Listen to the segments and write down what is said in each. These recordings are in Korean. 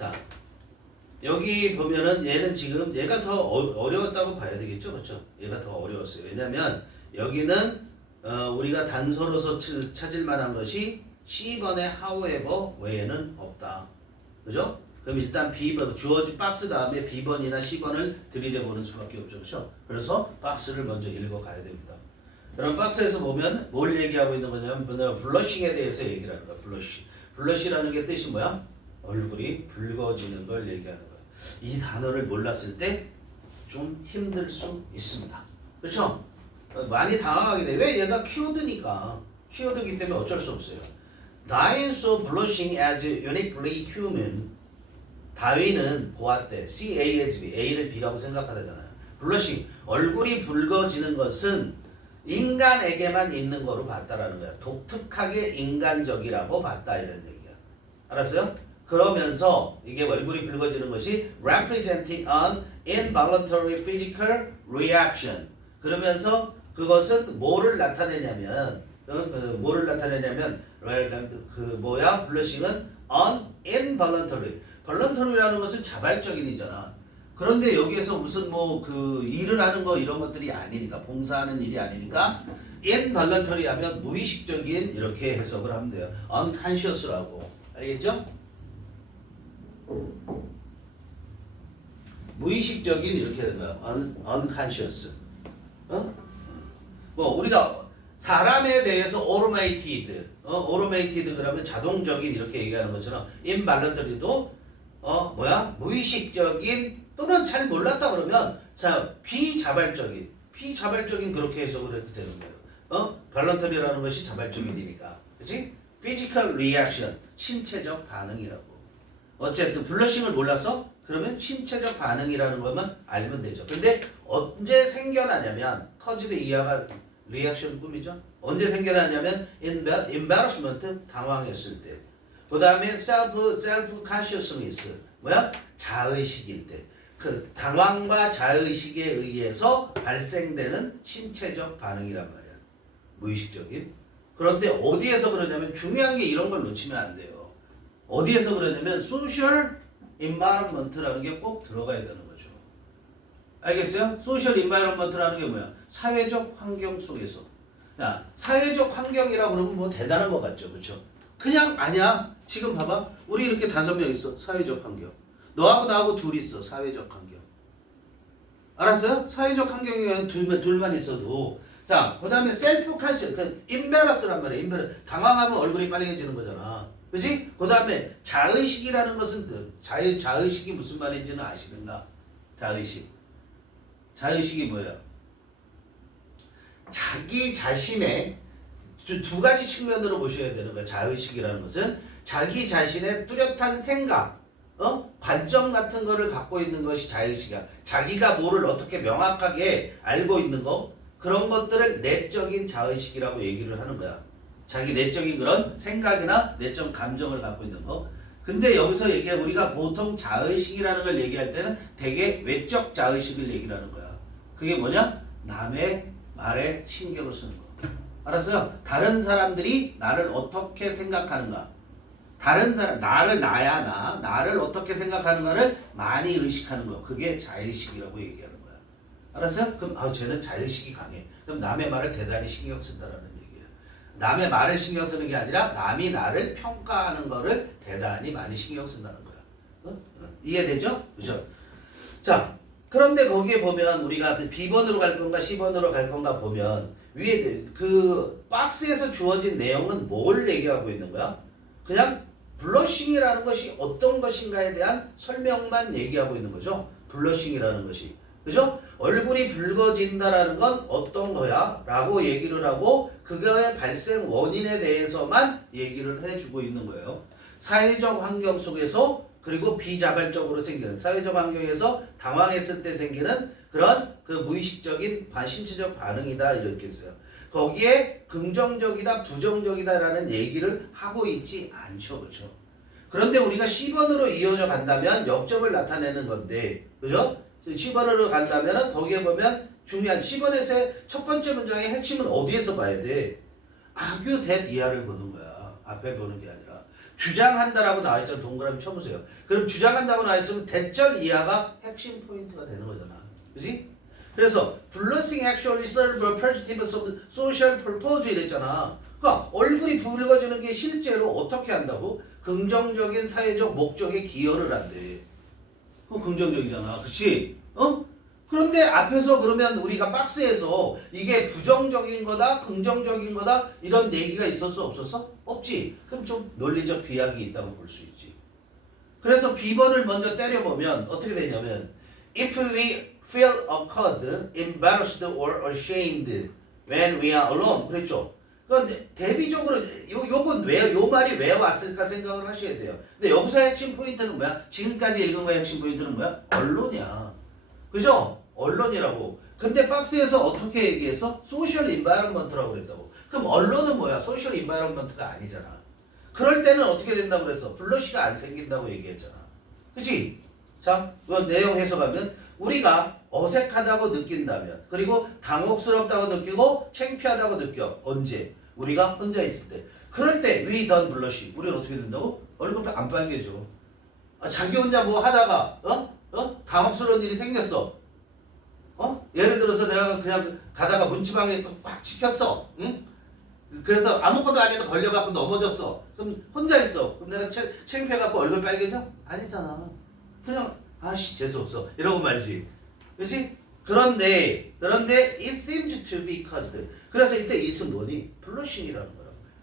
자, 여기 보면은 얘는 지금 얘가 더 어려웠다고 봐야 되겠죠, 그렇죠? 얘가 더 어려웠어요. 왜냐면 여기는 우리가 단서로서 찾을 만한 것이 C번의 however 외에는 없다, 그죠? 그럼 일단 B번 주어진 박스 다음에 B번이나 C번을 들이대보는 수밖에 없죠, 그렇죠? 그래서 박스를 먼저 읽어가야 됩니다. 그럼 박스에서 보면 뭘 얘기하고 있는 거냐면 블러싱에 대해서 얘기를 하는 거야. 블러시라는 게 뜻이 뭐야? 얼굴이 붉어지는 걸 얘기하는 거야. 이 단어를 몰랐을 때 좀 힘들 수 있습니다. 그렇죠? 많이 당황하게 돼. 왜? 얘가 키워드니까. 키워드이기 때문에 어쩔 수 없어요. Dying so blushing as uniquely human. 다윈은 보았대. C-A-S-B. A를 B라고 생각하다잖아요. blushing. 얼굴이 붉어지는 것은 인간에게만 있는 거로 봤다라는 거야. 독특하게 인간적이라고 봤다 이런 얘기야. 알았어요? 그러면서 이게 얼굴이 붉어지는 것이 representing an involuntary physical reaction. 그러면서 그것은 뭐를 나타내냐면 블러싱은 an involuntary. voluntary라는 것은 자발적인이잖아. 그런데 여기에서 무슨 일을 하는 거 이런 것들이 아니니까, 봉사하는 일이 아니니까 involuntary 하면 무의식적인 이렇게 해석을 하면 돼요. unconscious라고. 알겠죠? 무의식적인 이렇게 되는 거야. unconscious. 우리가 사람에 대해서 automated 그러면 자동적인 이렇게 얘기하는 것처럼 involuntary도 무의식적인 또는 잘 몰랐다 그러면 비자발적인 그렇게 해석을 해도 되는 거예요. voluntary라는 것이 자발적인 일이니까. 그렇지? physical reaction 신체적 반응이라고. 어쨌든 블러싱을 몰랐어? 그러면 신체적 반응이라는 것만 알면 되죠. 근데 언제 생겨나냐면 커지드 이하가 리액션 꿈이죠. 언제 생겨나냐면 embarrassment 당황했을 때. 그 다음에 self consciousness 자의식일 때. 그 당황과 자의식에 의해서 발생되는 신체적 반응이란 말이야. 무의식적인. 그런데 어디에서 그러냐면 중요한 게 이런 걸 놓치면 안 돼요. 어디에서 그러냐면 social environment라는 게 꼭 들어가야 되는 거죠. 알겠어요? social environment라는 게 뭐야? 사회적 환경 속에서. 야, 사회적 환경이라고 그러면 대단한 것 같죠, 그렇죠? 그냥 아니야. 지금 봐봐, 우리 이렇게 5명 있어. 사회적 환경. 너하고 나하고 둘 있어. 사회적 환경. 알았어요? 사회적 환경에 둘만 있어도. 자, 그 다음에 셀프 컨셔스, 인베러스란 말이야. 당황하면 얼굴이 빨개지는 거잖아. 그지? 그 다음에 자의식이라는 것은 자의식이 무슨 말인지는 아시는가? 자의식이 뭐예요? 자기 자신의 두 가지 측면으로 보셔야 되는 거예요. 자의식이라는 것은 자기 자신의 뚜렷한 생각, 관점 같은 거를 갖고 있는 것이 자의식이야. 자기가 뭐를 어떻게 명확하게 알고 있는 거, 그런 것들을 내적인 자의식이라고 얘기를 하는 거야. 자기 내적인 그런 생각이나 내적 감정을 갖고 있는 거. 근데 여기서 우리가 보통 자의식이라는 걸 얘기할 때는 되게 외적 자의식을 얘기를 하는 거야. 그게 뭐냐? 남의 말에 신경을 쓰는 거. 알았어요? 다른 사람들이 나를 어떻게 생각하는가. 다른 사람, 나를 어떻게 생각하는가를 많이 의식하는 거. 그게 자의식이라고 얘기하는 거야. 알았어요? 그럼 쟤는 자의식이 강해. 그럼 남의 말을 대단히 신경 쓴다라는 얘기야. 남의 말을 신경 쓰는 게 아니라 남이 나를 평가하는 거를 대단히 많이 신경 쓴다는 거야. 이해되죠? 그죠? 자, 그런데 거기에 보면 우리가 B번으로 갈 건가 C번으로 갈 건가 보면 위에 그 박스에서 주어진 내용은 뭘 얘기하고 있는 거야? 그냥 블러싱이라는 것이 어떤 것인가에 대한 설명만 얘기하고 있는 거죠. 블러싱이라는 것이. 그죠? 얼굴이 붉어진다라는 건 어떤 거야? 라고 얘기를 하고 그거의 발생 원인에 대해서만 얘기를 해주고 있는 거예요. 사회적 환경 속에서 그리고 비자발적으로 생기는 사회적 환경에서 당황했을 때 생기는 그런 그 무의식적인 신체적 반응이다 이렇게 했어요. 거기에 긍정적이다 부정적이다라는 얘기를 하고 있지 않죠. 그렇죠? 그런데 우리가 C번으로 이어져 간다면 역점을 나타내는 건데 그죠? C번으로 간다면 거기에 보면 중요한 C번에서의 첫 번째 문장의 핵심은 어디에서 봐야 돼? argue that 이하를 보는 거야. 앞에 보는 게 아니라 주장한다라고 나와 있잖아. 동그라미 쳐보세요. 그럼 주장한다고 나와 있으면 대절 이하가 핵심 포인트가 되는 거잖아. 그지? 그래서 blessing actually serve a positive social purpose 이랬잖아. 그러니까 얼굴이 붉어지는 게 실제로 어떻게 한다고? 긍정적인 사회적 목적에 기여를 한대. 그거 긍정적이잖아. 그치? 어? 그런데 앞에서 그러면 우리가 박스에서 이게 부정적인 거다, 긍정적인 거다 이런 얘기가 있었어 없었어? 없지. 그럼 좀 논리적 비약이 있다고 볼 수 있지. 그래서 B번을 먼저 때려보면 어떻게 되냐면 If we feel awkward, embarrassed or ashamed when we are alone 그랬죠. 그런데 대비적으로 요건 왜, 요 말이 왜 왔을까 생각을 하셔야 돼요. 근데 여기서 핵심 포인트는 뭐야? 지금까지 읽은 거의 핵심 포인트는 뭐야? 언론이야. 그죠? 언론이라고. 근데 박스에서 어떻게 얘기했어? 소셜 인바이런먼트라고 그랬다고. 그럼 언론은 뭐야? 소셜 인바이런먼트가 아니잖아. 그럴 때는 어떻게 된다고 그랬어? 블러시가 안 생긴다고 얘기했잖아. 그치? 자, 그 내용 해석하면 우리가 어색하다고 느낀다면 그리고 당혹스럽다고 느끼고 창피하다고 느껴. 언제? 우리가 혼자 있을 때. 그럴 때 we don't blush. 우리는 어떻게 된다고? 얼굴 안 빨개져. 자기 혼자 뭐 하다가 당혹스러운 일이 생겼어. 예를 들어서 내가 그냥 가다가 문지방에 꽉 찍혔어. 응? 그래서 아무것도 아닌데 걸려갖고 넘어졌어. 그럼 혼자 있어. 그럼 내가 창피해갖고 얼굴 빨개져? 아니잖아. 그냥 아씨 재수없어 이러고 말지. 그렇지? 그런데 it seems to be caused. 그래서 이때 it은 뭐니? blushing이라는 거란 말이야.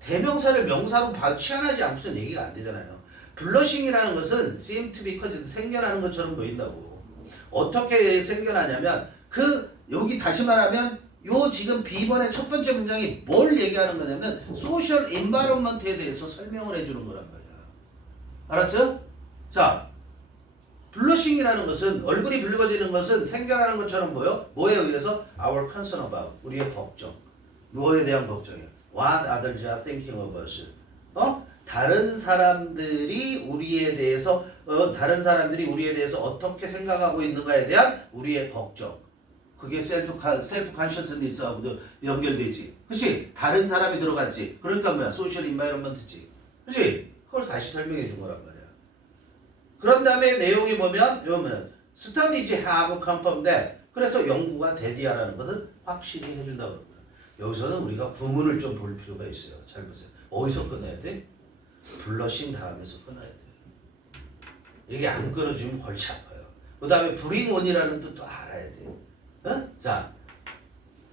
대명사를 명사로 취환하지 않고선 얘기가 안 되잖아요. blushing이라는 것은 seem to be caused 생겨나는 것처럼 보인다고. 어떻게 생겨나냐면 여기 다시 말하면 요 지금 B번의 첫 번째 문장이 뭘 얘기하는 거냐면 소셜 인바이런먼트에 대해서 설명을 해주는 거란 말이야. 알았어요? 자, 블러싱이라는 것은 얼굴이 붉어지는 것은 생겨나는 것처럼 보여. 뭐에 의해서? Our concern about 우리의 걱정. 뭐에 대한 걱정이야? What others are thinking of us. 다른 사람들이 우리에 대해서 어떻게 생각하고 있는가에 대한 우리의 걱정. 그게 셀프 컨셔스니스하고도 연결되지. 그렇지? 다른 사람이 들어갔지. 그러니까 뭐야? 소셜 인바이런먼트지. 그렇지? 그걸 다시 설명해 준 거란 말이야. 그런 다음에 내용이 보면 studies have confirmed that. 그래서 연구가 대디하라는 것을 확실히 해준다고 그러는 거야. 여기서는 우리가 구문을 좀 볼 필요가 있어요. 잘 보세요. 어디서 끊어야 돼? 블러싱 다음에서 끊어야 돼. 이게 안 끊어주면 골치 아파요. 그 다음에 bring on이라는 뜻도 알아야 돼. 자,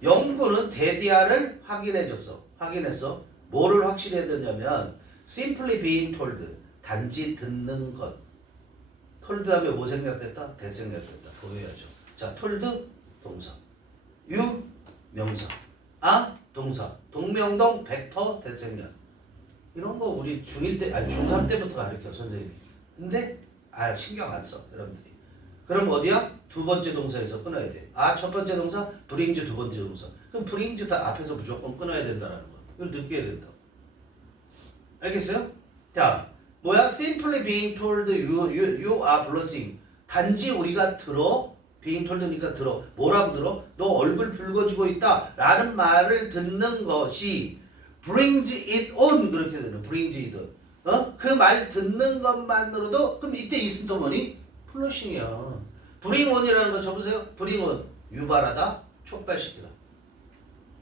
연구는 대디아를 확인했어. 뭐를 확실히 해뒀냐면 simply being told, 단지 듣는 것. told 하면 뭐 생략됐다? 대생략됐다. 보여야죠. 자, told 동사, you 명사, 동사, 동명동 100% 대생략. 이런 거 우리 중1 때, 중3 때부터 가르쳐 선생님이. 근데 신경 안 써, 여러분들이. 그럼 어디야? 두 번째 동사에서 끊어야 돼. 첫 번째 동사, brings 두 번째 동사. 그럼 brings 다 앞에서 무조건 끊어야 된다는 거. 이걸 느껴야 된다고. 알겠어요? 자, 뭐야? Simply being told you are blushing. 단지 우리가 들어. being told니까 들어. 뭐라고 들어? 너 얼굴 붉어지고 있다. 라는 말을 듣는 것이 brings it on. 그렇게 되는. brings it on. 그 말 듣는 것만으로도 그럼 이때 있으면 또 뭐니? blushing이야. bring on이라는 거 쳐보세요. bring on. 유발하다, 촉발시키다.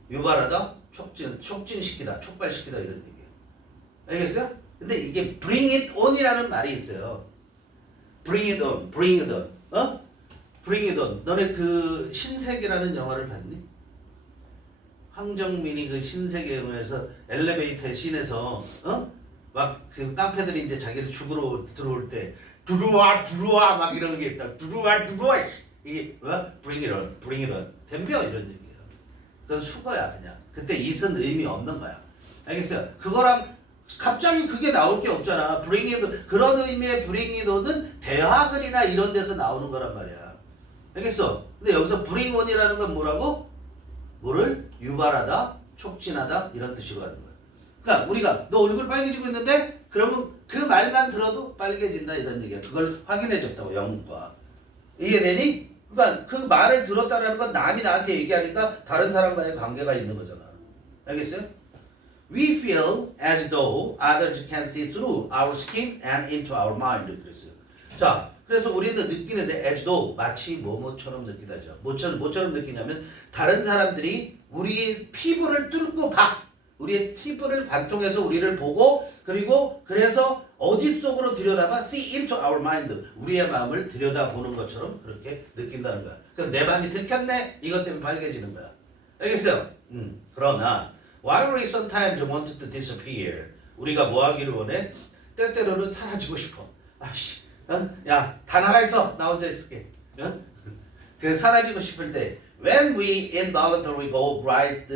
유발하다, 촉진시키다, 촉발시키다 이런 얘기예요. 알겠어요? 근데 이게 bring it on이라는 말이 있어요. bring it on, bring it on. bring it on. 너네 그 신세계라는 영화를 봤니? 황정민이 그 신세계 영화에서 엘리베이터 씬에서 막 그 깡패들이 이제 자기를 죽으러 들어올 때 들어와 막 이런 게 있다. 들어와 이게 bring it on, bring it on. 덤벼 이런 얘기예요. 그건 수거야 그냥. 그때 it은 의미 없는 거야. 알겠어요? 그거랑 갑자기 그게 나올 게 없잖아. bring it on. 그런 의미의 bring it on은 대화글이나 이런 데서 나오는 거란 말이야. 알겠어? 근데 여기서 bring on이라는 건 뭐라고? 뭐를 유발하다, 촉진하다 이런 뜻으로 하는 거야. 그러니까 우리가 너 얼굴 빨개지고 있는데 그러면 그 말만 들어도 빨개진다 이런 얘기야. 그걸 확인해 줬다고 연구가. 이해되니? 그러니까 그 말을 들었다는 건 남이 나한테 얘기하니까 다른 사람과의 관계가 있는 거잖아. 알겠어요? We feel as though others can see through our skin and into our mind. 그랬어요. 자, 그래서 우리는 느끼는데 as though 마치 뭐뭐처럼 느끼다죠. 뭐처럼 느끼냐면 다른 사람들이 우리의 피부를 뚫고 봐. 우리의 피부를 관통해서 우리를 보고 그리고 그래서 어디 속으로 들여다봐 see into our mind. 우리의 마음을 들여다보는 것처럼 그렇게 느낀다는 거야. 그럼 내 마음이 들켰네? 이것 때문에 밝아지는 거야. 알겠어요? 그러나 while we sometimes want to disappear, 우리가 뭐 하기를 원해? 때때로는 사라지고 싶어. 아씨, 야, 다 나가 있어. 나 혼자 있을게. 그 사라지고 싶을 때, when we involuntarily go bright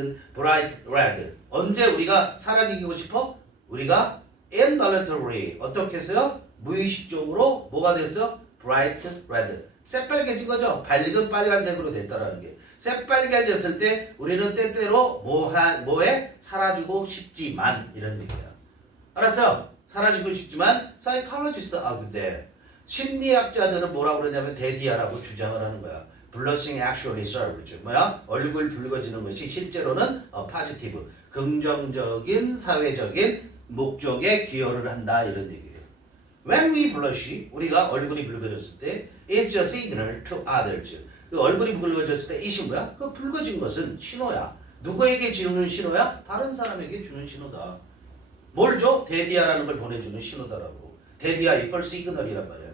red, 언제 우리가 사라지고 싶어? 우리가 involuntarily 어떻게 했어요? 무의식적으로 뭐가 됐어? bright red, 새빨개진 거죠. 밝은 빨간색으로 됐다라는 게. 새빨개졌을 때 우리는 때때로 뭐해? 사라지고 싶지만 이런 얘기야. 알았어요? 사라지고 싶지만 사이콜로지스트 근데 심리학자들은 뭐라고 그러냐면 데디아라고 주장을 하는 거야. blushing actually serves. 뭐야? 얼굴 붉어지는 것이 실제로는 positive, 긍정적인 사회적인 목적에 기여를 한다 이런 얘기예요. When we blush, 우리가 얼굴이 붉어졌을 때 it's a signal to others. 그 얼굴이 붉어졌을 때 이신 뭐야? 그 붉어진 것은 신호야. 누구에게 주는 신호야? 다른 사람에게 주는 신호다. 뭘 줘? 데디아라는 걸 보내주는 신호다라고. 데디아 이퀄 시그널이란 말이야.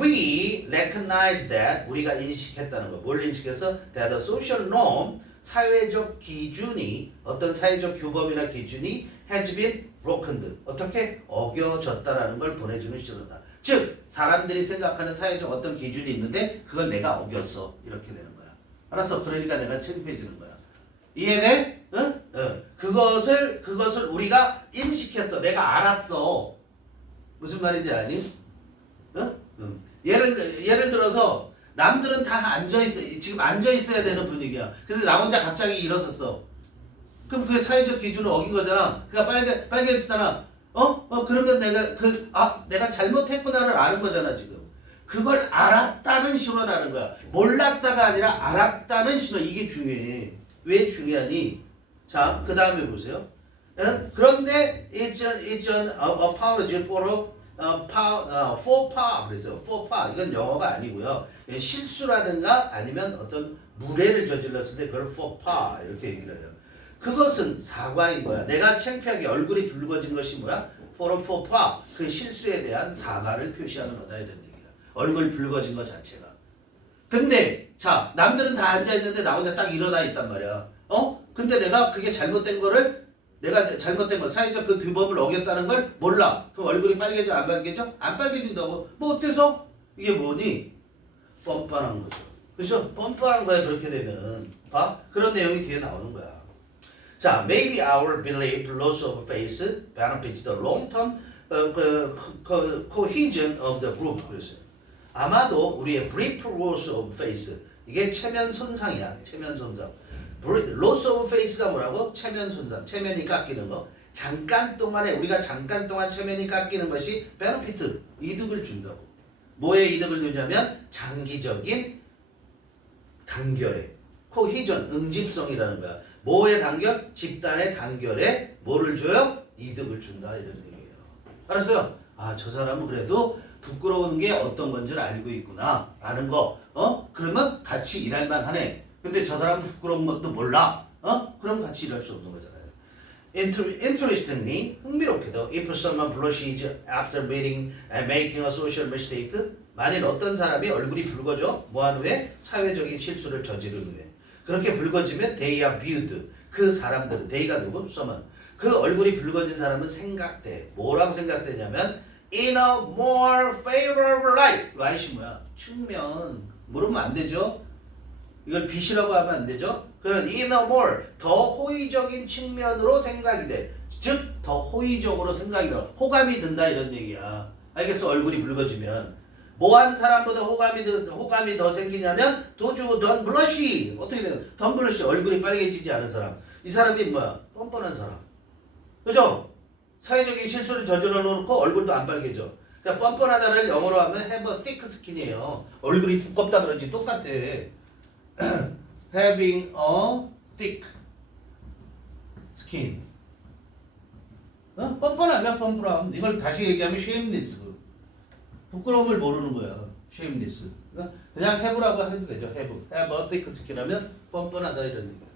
We recognize that, 우리가 인식했다는 거. 뭘 인식해서? That the social norm, 사회적 기준이, 어떤 사회적 규범이나 기준이 has been broken. 어떻게? 어겨졌다라는 걸 보내주는 신호다. 즉 사람들이 생각하는 사회적 어떤 기준이 있는데 그걸 내가 어겼어. 이렇게 되는 거야. 알았어? 그러니까 내가 창피해지는 거야. 이해돼? 응? 그것을 우리가 인식했어. 내가 알았어. 무슨 말인지 아니? 응? 예를 들어서 남들은 다 앉아있어. 지금 앉아있어야 되는 분위기야. 근데 나 혼자 갑자기 일어섰어. 그럼 그게 사회적 기준을 어긴 거잖아. 그러니까 빨개졌잖아. 그러면 내가 잘못했구나를 아는 거잖아, 지금. 그걸 알았다는 신호라는 거야. 몰랐다가 아니라 알았다는 신호. 이게 중요해. 왜 중요하니? 자, 그 다음에 보세요. 그런데 it's an apology for faux pas. 그래서 faux pas. 이건 영어가 아니고요. 실수라든가 아니면 어떤 무례를 저질렀을 때 그걸 faux pas 이렇게 얘기를 해요. 그것은 사과인 거야. 내가 창피하게 얼굴이 붉어진 것이 뭐야? for faux pas. 그 실수에 대한 사과를 표시하는 거다 이런 얘기야. 얼굴 붉어진 것 자체가. 근데 자, 남들은 다 앉아 있는데 나 혼자 딱 일어나 있단 말이야. 근데 내가 그게 잘못된 거를 내가 잘못된 거 사회적 그 규범을 어겼다는 걸 몰라. 그럼 얼굴이 빨개져 안 빨개져? 안 빨개진다고. 뭐 어때서? 이게 뭐니? 뻔뻔한 거죠. 그렇죠? 뻔뻔한 거야. 그렇게 되면은 봐. 그런 내용이 뒤에 나오는 거야. 자, maybe our belief loss of face benefits the long-term cohesion of the group. 그랬어요. 아마도 우리의 brief loss of face, 이게 체면 손상이야. 체면 손상. loss of face가 뭐라고? 체면 손상. 체면이 깎이는 거. 우리가 잠깐 동안 체면이 깎이는 것이 benefit, 이득을 준다고. 뭐에 이득을 주냐면 장기적인 단결에 cohesion, 응집성이라는 거야. 뭐의 단결? 집단의 단결에 뭐를 줘요? 이득을 준다 이런 얘기예요. 알았어요? 저 사람은 그래도 부끄러운 게 어떤 건지를 알고 있구나 라는 거. 그러면 같이 일할 만하네. 근데 저 사람은 부끄러운 것도 몰라. 그럼 같이 일할 수 없는 거잖아요. Interestingly, 흥미롭게도 if someone blushes after meeting and making a social mistake, 만일 어떤 사람이 얼굴이 붉어져 뭐한 후에 사회적인 실수를 저지른 후에 그렇게 붉어지면 they are viewed. 그 사람들은 they가 누구? someone. 그 얼굴이 붉어진 사람은 생각돼. 뭐라고 생각되냐면 in a more favorable light. light이 뭐야? 측면. 모르면 안 되죠? 이걸 빛이라고 하면 안 되죠? 그런 in a more 더 호의적인 측면으로 생각이 돼. 즉 더 호의적으로 생각이 들어. 호감이 든다 이런 얘기야. 알겠어? 얼굴이 붉어지면 뭐한 사람보다 호감이 더 생기냐면 던 블러쉬. 어떻게 돼요? 던 블러쉬. 얼굴이 빨개지지 않은 사람. 이 사람이 뭐야? 뻔뻔한 사람. 그죠? 사회적인 실수를 저질러 놓고 얼굴도 안 빨개져. 그러니까 뻔뻔하다를 영어로 하면 have a thick skin이에요. 얼굴이 두껍다 그러지 똑같아. having a thick skin. 뻔뻔하면 뻔뻔함. 이걸 다시 얘기하면 shameless. 부끄러움을 모르는 거야. shameless. 그냥 have라고 해도 되죠. have a thick skin하면 뻔뻔하다 이런 얘기야.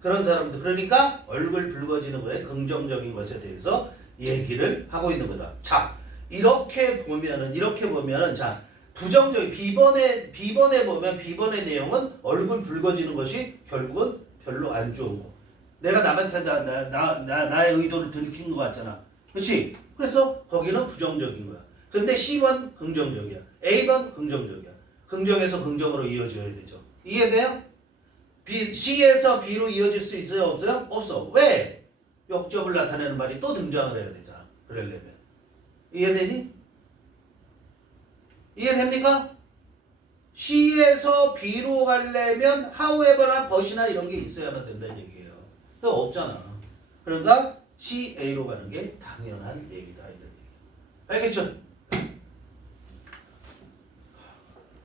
그런 사람들 그러니까 얼굴 붉어지는 거에 긍정적인 것에 대해서 얘기를 하고 있는 거다. 자 이렇게 보면은 자 부정적인 비번에 보면 비번의 내용은 얼굴 붉어지는 것이 결국은 별로 안 좋은 거. 내가 남한테 나의 의도를 들킨 것 같잖아. 그렇지? 그래서 거기는 부정적인 거야. 근데 C번 긍정적이야. A번 긍정적이야. 긍정에서 긍정으로 이어져야 되죠. 이해돼요? C에서 B로 이어질 수 있어요? 없어요? 없어. 왜? 역접을 나타내는 말이 또 등장을 해야 되잖아. 그러려면. 이해되니? 이해됩니까? C에서 B로 가려면 however나 but이나 이런 게 있어야만 된다는 얘기예요. 그거 없잖아. 그러니까 C, A로 가는 게 당연한 얘기다. 이런 얘기. 알겠죠?